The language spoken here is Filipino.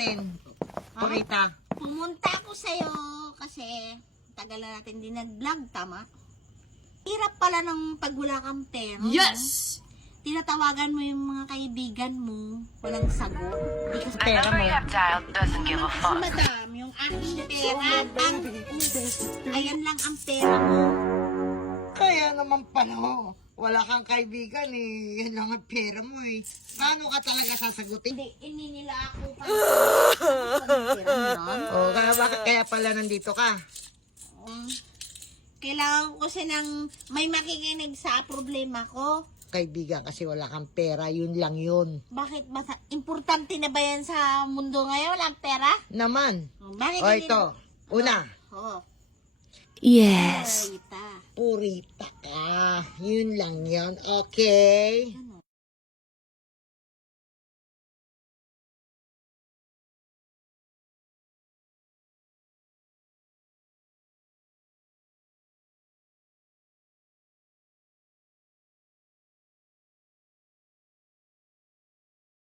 natin. Purita. Pumunta ako sa'yo kasi tagal na natin din nag-vlog, tama? Hirap pala ng pag wala kang pera. Yes! No? Tinatawagan mo yung mga kaibigan mo, walang sagot. Di kasi The Pera number mo. you have dialed doesn't give a fuck. madam, yung aking pera, ayan lang ang pera mo. Kaya naman pala, wala kang kaibigan eh. Yan lang ang pera mo eh. Paano ka talaga sasagutin? Hindi nila ako pera mo. Kaya pala nandito ka. Kailangan ko kasi ng may makikinig sa problema ko. Kaibigan kasi wala kang pera, yun lang yun. Bakit ba? Importante na ba yan sa mundo ngayon? Walang pera? Naman. Bakit O hindi- ito, una, Oh. Yes. Rita. purita ka. Yun lang yun, okay? Ano